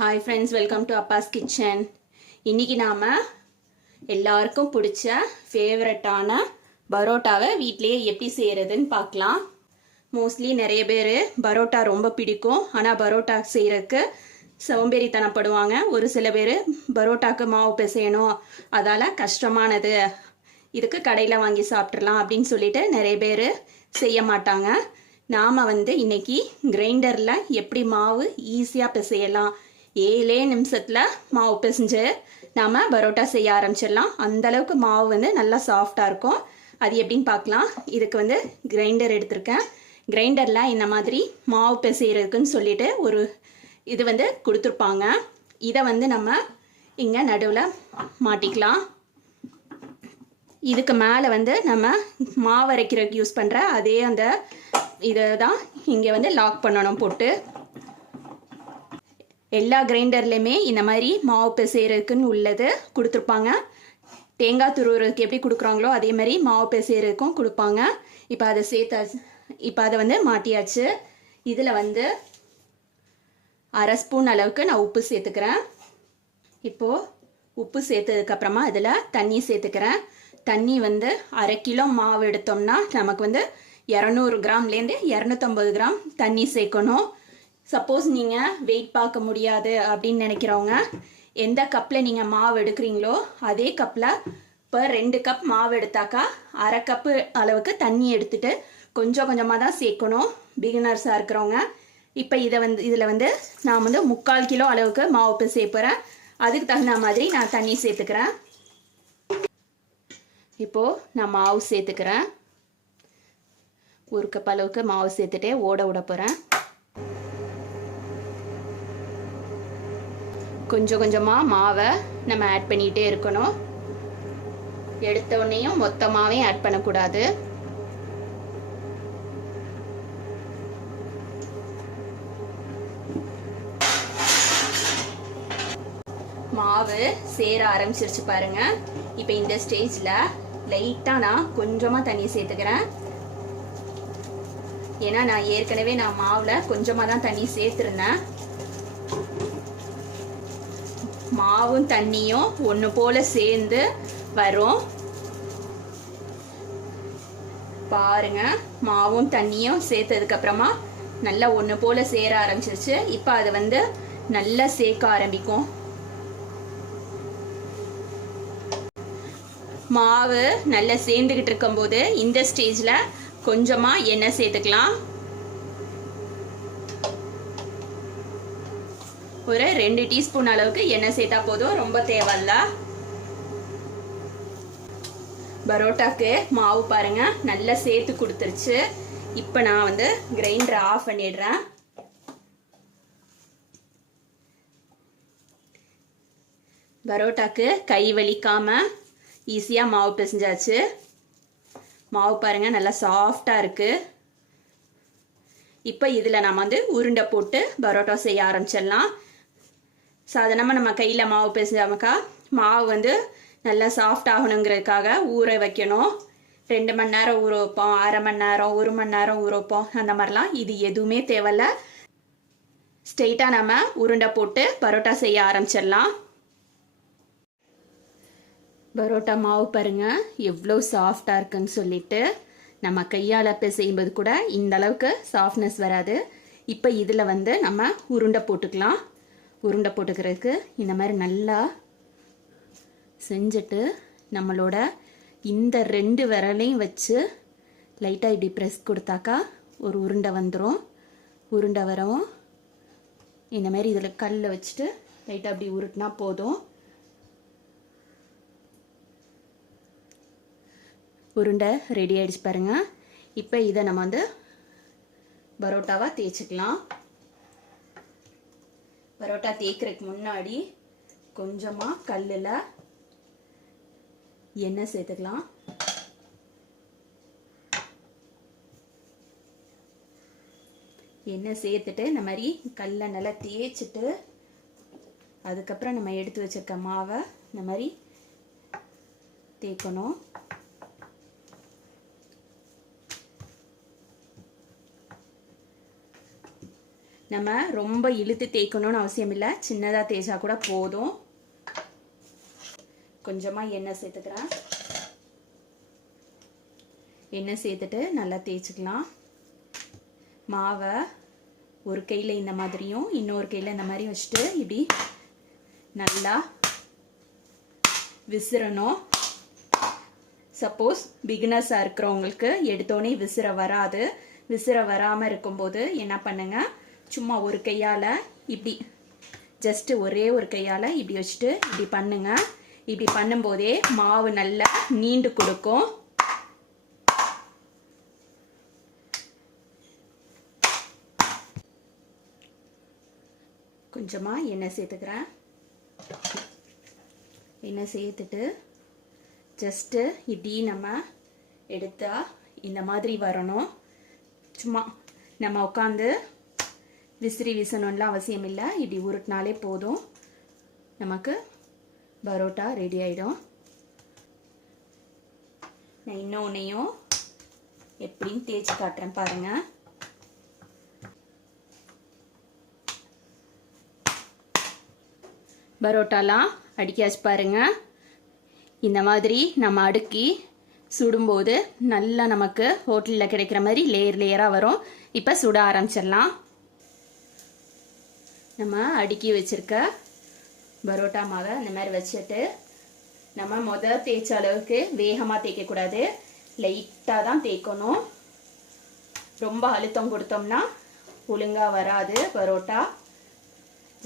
Hi friends, welcome to Abbas kitchen. இன்றைக்கி நாம் எல்லாருக்கும் பிடிச்ச ஃபேவரட்டான பரோட்டாவை வீட்டிலேயே எப்படி செய்கிறதுன்னு பார்க்கலாம். மோஸ்ட்லி நிறைய பேர் பரோட்டா ரொம்ப பிடிக்கும். ஆனால் பரோட்டா செய்கிறதுக்கு சோம்பேறித்தனப்படுவாங்க. ஒரு சில பேர் பரோட்டாக்கு மாவு பிசையணும், அதால் கஷ்டமானது, இதுக்கு கடையில் வாங்கி சாப்பிட்றலாம் அப்படின்னு சொல்லிட்டு நிறைய பேர் செய்ய மாட்டாங்க. நாம் இன்றைக்கி கிரைண்டரில் எப்படி மாவு ஈஸியாக பிசையலாம், 7 நிமிஷத்தில் மாவு பிசைஞ்சு நாம் பரோட்டா செய்ய ஆரம்பிச்சிடலாம். அந்தளவுக்கு மாவு நல்லா சாஃப்டாக இருக்கும். அது எப்படின்னு பார்க்கலாம். இதுக்கு கிரைண்டர் எடுத்திருக்கேன். கிரைண்டரில் இந்த மாதிரி மாவு பிசைகிறதுக்குன்னு சொல்லிட்டு ஒரு இது கொடுத்துருப்பாங்க. இதை நம்ம இங்கே நடுவில் மாட்டிக்கலாம். இதுக்கு மேலே நம்ம மாவு அரைக்கிறதுக்கு யூஸ் பண்ணுற அதே அந்த இதை தான் இங்கே லாக் பண்ணணும் போட்டு. எல்லா கிரைண்டர்லேயுமே இந்த மாதிரி மாவு பிசைகிறதுக்குன்னு உள்ளது கொடுத்துருப்பாங்க. தேங்காய் துருவுறதுக்கு எப்படி கொடுக்குறாங்களோ அதே மாதிரி மாவு பிசைகிறதுக்கும் கொடுப்பாங்க. இப்போ அதை சேர்த்தாச்சு. இப்போ அதை மாட்டியாச்சு. இதில் 1/2 ஸ்பூன் அளவுக்கு நான் உப்பு சேர்த்துக்கிறேன். இப்போது உப்பு சேர்த்ததுக்கப்புறமா இதில் தண்ணி சேர்த்துக்கிறேன். தண்ணி 1/2 கிலோ மாவு எடுத்தோம்னா நமக்கு 200 கிராம்லேருந்து 250 கிராம் தண்ணி சேர்க்கணும். சப்போஸ் நீங்கள் வெயிட் பார்க்க முடியாது அப்படின்னு நினைக்கிறவங்க எந்த கப்பில் நீங்கள் மாவு எடுக்கிறீங்களோ அதே கப்பில் இப்போ 2 கப் மாவு எடுத்தாக்கா 1/2 கப்பு அளவுக்கு தண்ணி எடுத்துகிட்டு கொஞ்சம் கொஞ்சமாக தான் சேர்க்கணும், பிகினர்ஸாக இருக்கிறவங்க. இப்போ இதில் நான் 3/4 கிலோ அளவுக்கு மாவு இப்போ சேர்ப்புறேன். அதுக்கு தகுந்த மாதிரி நான் தண்ணி சேர்த்துக்கிறேன். இப்போது நான் மாவு சேர்த்துக்கிறேன். 1 கப் அளவுக்கு மாவு சேர்த்துட்டே ஓட விட போகிறேன். கொஞ்சம் கொஞ்சமாக மாவை நம்ம ஆட் பண்ணிகிட்டே இருக்கணும். எடுத்த உடனேயும் மொத்தமாகவே ஆட் பண்ணக்கூடாது. மாவு சேர ஆரம்பிச்சிருச்சு பாருங்க. இப்போ இந்த ஸ்டேஜில் லைட்டாக நான் கொஞ்சமாக தண்ணி சேர்த்துக்கிறேன். ஏன்னா நான் ஏற்கனவே மாவில் கொஞ்சமாக தான் தண்ணி சேர்த்துருந்தேன். மாவும் தண்ணியும் ஒன்று போல் சேர்ந்து வரும் பாருங்க. மாவும் தண்ணியும் சேர்த்ததுக்கப்புறமா நல்லா ஒன்று போல் சேர ஆரம்பிச்சிருச்சு. இப்போ அதை நல்லா சேர்க்க ஆரம்பிக்கும். மாவு நல்லா சேர்ந்துக்கிட்டு இருக்கும்போது இந்த ஸ்டேஜில் கொஞ்சமாக எண்ணெய் சேர்த்துக்கலாம். ஒரு 2 டீஸ்பூன் அளவுக்கு எண்ணெய் சேர்த்தா போதும், ரொம்ப தேவையில்ல. பரோட்டாக்கு மாவு பாருங்க நல்லா சேர்த்து கொடுத்துருச்சு. இப்போ நான் கிரைண்டரை ஆஃப் பண்ணிடுறேன். பரோட்டாக்கு கை வலிக்காம ஈஸியாக மாவு பிசைஞ்சாச்சு. மாவு பாருங்க நல்லா சாஃப்டாக இருக்கு. இப்போ இதில் நம்ம உருண்டை போட்டு பரோட்டா செய்ய ஆரம்பிச்சிடலாம். சாதாரணமாக நம்ம கையில் மாவு பிசைஞ்சாமக்கா மாவு நல்லா சாஃப்ட் ஆகணுங்கிறதுக்காக ஊற வைக்கணும். 2 மணி நேரம் ஊற வைப்போம், 1/2 மணி நேரம், 1 மணி நேரம் ஊற வைப்போம். அந்த மாதிரிலாம் இது எதுவுமே தேவையில்ல. ஸ்ட்ரெயிட்டாக நம்ம உருண்டை போட்டு பரோட்டா செய்ய ஆரம்பிச்சிடலாம். பரோட்டா மாவு பாருங்க எவ்வளோ சாஃப்டாக இருக்குன்னு சொல்லிட்டு. நம்ம கையால் பிசையும்போது கூட இந்த அளவுக்கு சாஃப்ட்னஸ் வராது. இப்போ இதில் நம்ம உருண்டை போட்டுக்கலாம். உருண்டை போட்டுக்கிறதுக்கு இந்த மாதிரி நல்லா செஞ்சுட்டு நம்மளோட இந்த 2 விரலையும் வச்சு லைட்டாக இப்படி ப்ரெஸ் கொடுத்தாக்கா ஒரு உருண்டை வந்துடும். உருண்டை வரவும் இந்த மாதிரி இதில் கல்லை வச்சுட்டு லைட்டாக அப்படி உருட்டினா போதும். உருண்டை ரெடி ஆகிடுச்சு பாருங்கள். இப்போ இதை நம்ம பரோட்டாவாக தேய்ச்சிக்கலாம். பரோட்டா தேய்க்கிறதுக்கு முன்னாடி கொஞ்சமாக கல்லில் எண்ணெய் சேர்த்துக்கலாம். எண்ணெய் சேர்த்துட்டு இந்த மாதிரி கல்லை நல்லா தேய்ச்சிட்டு அதுக்கப்புறம் நம்ம எடுத்து வச்சிருக்க மாவை இந்த மாதிரி தேய்க்கணும். நம்ம ரொம்ப இழுத்து தேய்க்கணும்னு அவசியம் இல்லை, சின்னதாக தேய்ச்சா கூட போதும். கொஞ்சமாக எண்ணெய் சேர்த்துக்கிறேன். எண்ணெய் சேர்த்துட்டு நல்லா தேய்ச்சிக்கலாம். மாவை ஒரு கையில் இந்த மாதிரியும் இன்னொரு கையில் இந்த மாதிரி வச்சுட்டு இப்படி நல்லா விசிறணும். சப்போஸ் பிகினர்ஸாக இருக்கிறவங்களுக்கு எடுத்தோடனே விசிற வராது. விசிற வராமல் இருக்கும்போது என்ன பண்ணுங்க, சும்மா ஒரு கையால் இப்படி ஜஸ்ட்டு ஒரே ஒரு கையால் இப்படி வச்சுட்டு இப்படி பண்ணுங்க. இப்படி பண்ணும்போதே மாவு நல்லா நீண்டு கொடுக்கும். கொஞ்சமாக எண்ணெய் சேர்த்துக்கிறேன். எண்ணெய் சேர்த்துட்டு ஜஸ்ட்டு இப்படி நம்ம எடுத்தா இந்த மாதிரி வரணும். சும்மா நம்ம உட்காந்து விசிறி வீசணும்லாம் அவசியம் இல்லை. இப்படி உருட்டினாலே போதும், நமக்கு பரோட்டா ரெடி ஆகிடும். நான் இன்னொன்னையும் எப்படின்னு தேய்ச்சி காட்டுறேன் பாருங்கள். பரோட்டாலாம் அடிக்காச்சு பாருங்கள். இந்த மாதிரி நம்ம அடுக்கி சுடும்போது நல்லா நமக்கு ஹோட்டலில் கிடைக்கிற மாதிரி லேயர் லேயராக வரும். இப்போ சுட ஆரம்பிச்சிடலாம். நம்ம அடுக்கி வச்சுருக்க பரோட்டா மாவை இந்த மாதிரி வச்சுட்டு நம்ம தேய்ச்ச அளவுக்கு வேகமாக தேய்க்கக்கூடாது, லைட்டாக தான் தேய்க்கணும். ரொம்ப அழுத்தம் கொடுத்தோம்னா ஒழுங்காக வராது பரோட்டா.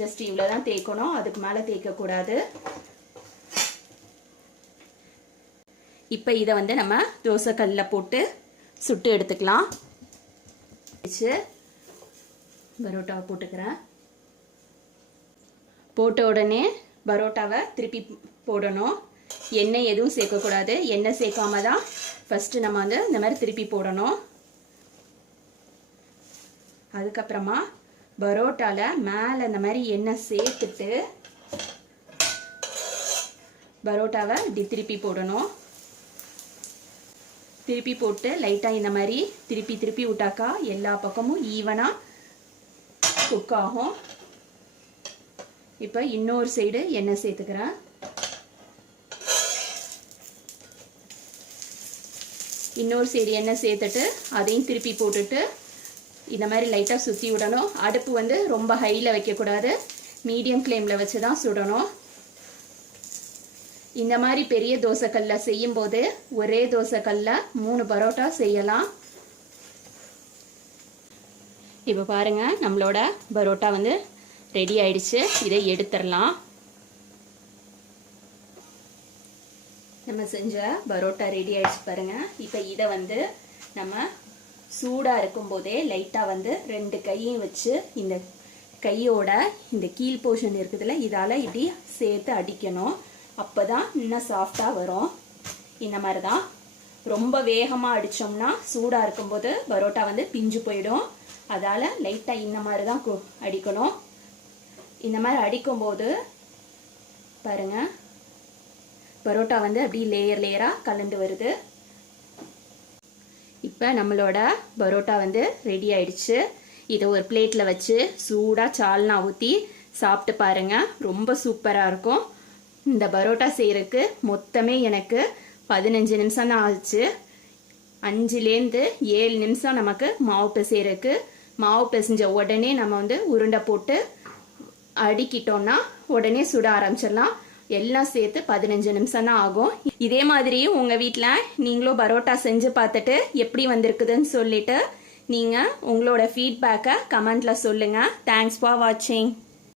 ஜஸ்ட் இவ்வளோ தான் தேய்க்கணும், அதுக்கு மேலே தேய்க்கக்கூடாது. இப்போ இதை வந்து நம்ம தோசை கல்லில் போட்டு சுட்டு எடுத்துக்கலாம். பரோட்டாவை போட்டுக்கிறேன். போட்ட உடனே பரோட்டாவை திருப்பி போடணும். எண்ணெய் எதுவும் சேர்க்கக்கூடாது. எண்ணெய் சேர்க்காம தான் ஃபஸ்ட்டு நம்ம வந்து இந்த மாதிரி திருப்பி போடணும். அதுக்கப்புறமா பரோட்டாவில் மேலே இந்த மாதிரி எண்ணெய் சேர்த்துட்டு பரோட்டாவை இப்படி திருப்பி போடணும். திருப்பி போட்டு லைட்டாக இந்த மாதிரி திருப்பி திருப்பி விட்டாக்கா எல்லா பக்கமும் ஈவனாக குக் ஆகும். இப்போ இன்னொரு சைடு எண்ணெய் சேர்த்துக்கிறேன். இன்னொரு சைடு எண்ணெய் சேர்த்துட்டு அதையும் திருப்பி போட்டுட்டு இந்த மாதிரி லைட்டாக சுற்றி விடணும். அடுப்பு வந்து ரொம்ப ஹையில் வைக்கக்கூடாது, மீடியம் ஃப்ளேமில் வச்சு தான் சுடணும். இந்த மாதிரி பெரிய தோசைக்கல்ல செய்யும்போது ஒரே தோசைக்கல்ல 3 பரோட்டா செய்யலாம். இப்போ பாருங்க, நம்மளோட பரோட்டா வந்து ரெடி ஆயிடுச்சு. இதை எடுத்துடலாம். நம்ம செஞ்ச பரோட்டா ரெடி ஆயிடுச்சு பாருங்க. இப்போ இதை வந்து நம்ம சூடாக இருக்கும்போதே லைட்டாக வந்து 2 கையும் வச்சு இந்த கையோட இந்த கீழ் போர்ஷன் இருக்குதுல்ல, இதால் இப்படி சேர்த்து அடிக்கணும். அப்போ தான் இன்னும் சாஃப்டாக வரும். இந்த மாதிரி தான். ரொம்ப வேகமாக அடித்தோம்னா சூடாக இருக்கும்போது பரோட்டா வந்து பிஞ்சு போயிடும். அதால் லைட்டாக இந்த மாதிரி தான் அடிக்கணும். இந்த மாதிரி அடிக்கும்போது பாருங்கள், பரோட்டா வந்து அப்படி லேயர் லேயராக கலந்து வருது. இப்போ நம்மளோட பரோட்டா வந்து ரெடி ஆயிடுச்சு. இதை ஒரு பிளேட்டில் வச்சு சூடாக சால்னா ஊற்றி சாப்பிட்டு பாருங்கள், ரொம்ப சூப்பராக இருக்கும். இந்த பரோட்டா செய்கிறதுக்கு மொத்தமே எனக்கு 15 நிமிஷம் தான் ஆச்சு. 5லேருந்து 7 நிமிஷம் நமக்கு மாவு பிசைறதுக்கு. மாவு பிசைஞ்ச உடனே நம்ம வந்து உருண்டை போட்டு அடிக்கிட்டோம்னா உடனே சுட ஆரம்பிச்சிடலாம். எல்லாம் சேர்த்து 15 நிமிஷம் தான் ஆகும். இதே மாதிரி உங்கள் வீட்டில் நீங்களும் பரோட்டா செஞ்சு பார்த்துட்டு எப்படி வந்திருக்குதுன்னு சொல்லிட்டு நீங்கள் உங்களோட ஃபீட்பேக்கை கமெண்ட்டில் சொல்லுங்கள். தேங்க்ஸ் ஃபார் வாட்சிங்.